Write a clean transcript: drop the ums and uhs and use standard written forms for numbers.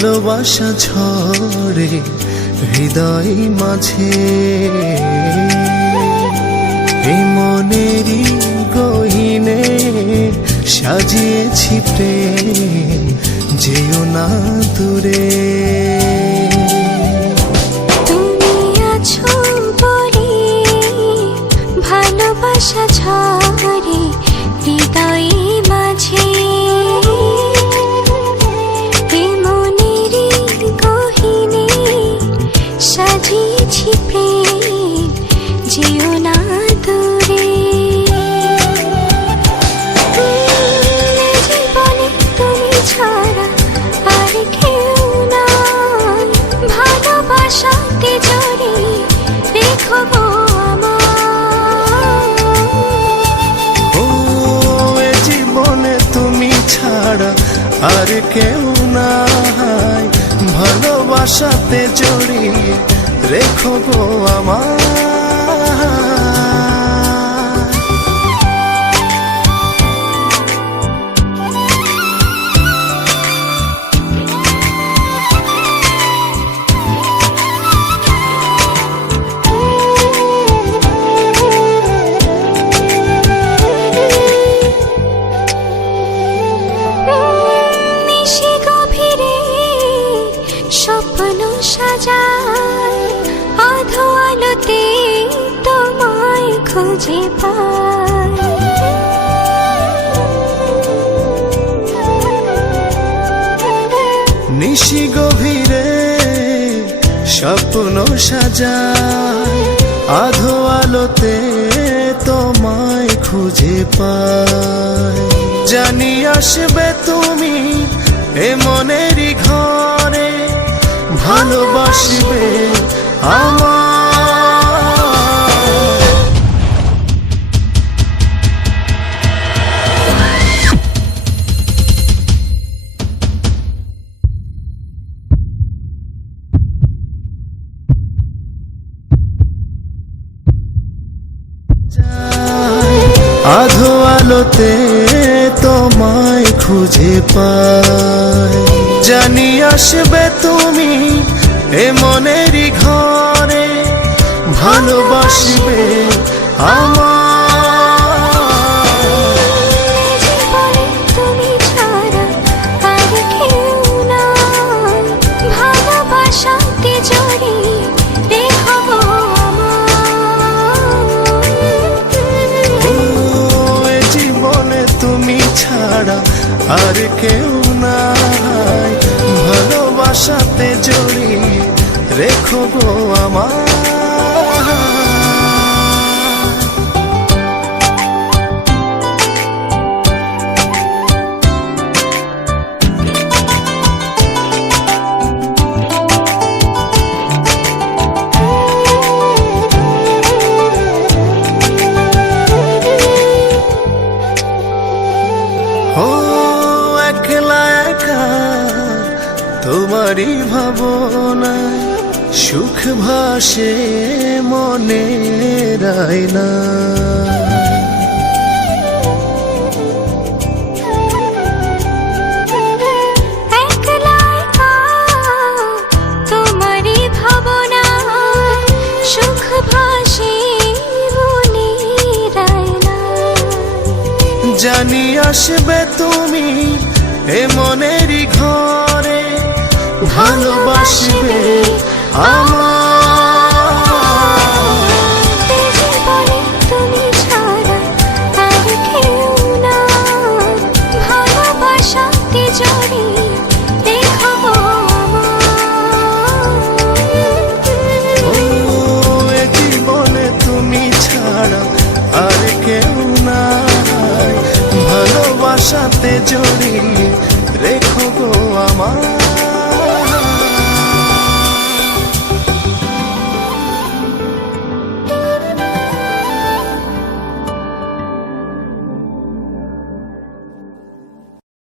ভালোবাসা ঝরে হৃদয় মাঝে, এই মনেরই গহীনে সাজিয়েছি প্রেম, যেও না দূরে। তুমি আছো বলে ভালোবাসা ঝরে হৃদয় মাঝে, এই মনেরই গহীনে সাজিয়েছি প্রেম, যেও না দূরে। জীবনে তুমি ছাড়া আর কেউ নাই, ভালোবাসাতে জড়ে রেখো গো আমায়। ও এ জীবনে তুমি ছাড়া আর কেউ নাই, ভালোবাসাতে জড়িয়ে রেখো গো আমায়। নিশি গভীরে স্বপ্ন সাজায়, আধো আলোতে তোমায় খুঁজে পাই। নিশি গভীরে স্বপ্ন সাজায়, আধো আলোতে তোমায় খুঁজে পাই। জানি আসবে তুমি এ মনেরই ঘরে, ভালোবাসবে আমায়। আধো আলোতে তোমায় খুঁজে পাই। জানি আসবে তুমি এ মনেরই ঘরে, ভালোবাসবে আমায়। জীবনে তুমি ছাড়া আর কেউ নাই, ভালোবাসাতে জড়ে রেখো গো আমায়। ও এ জীবনে তুমি ছাড়া আর কেউ নাই, ভালোবাসাতে জড়িয়ে রেখো গো আমায়। ও একলা একা তোমারই ভাবনায়, সুখ ভাসে মনের আয়নায়। একলা একা তোমারই ভাবনা, সুখ ভাসে মনের আয়নায়। জানি আসবে তুমি এ মনেরই ঘরে, ভালোবাসবে আমায়।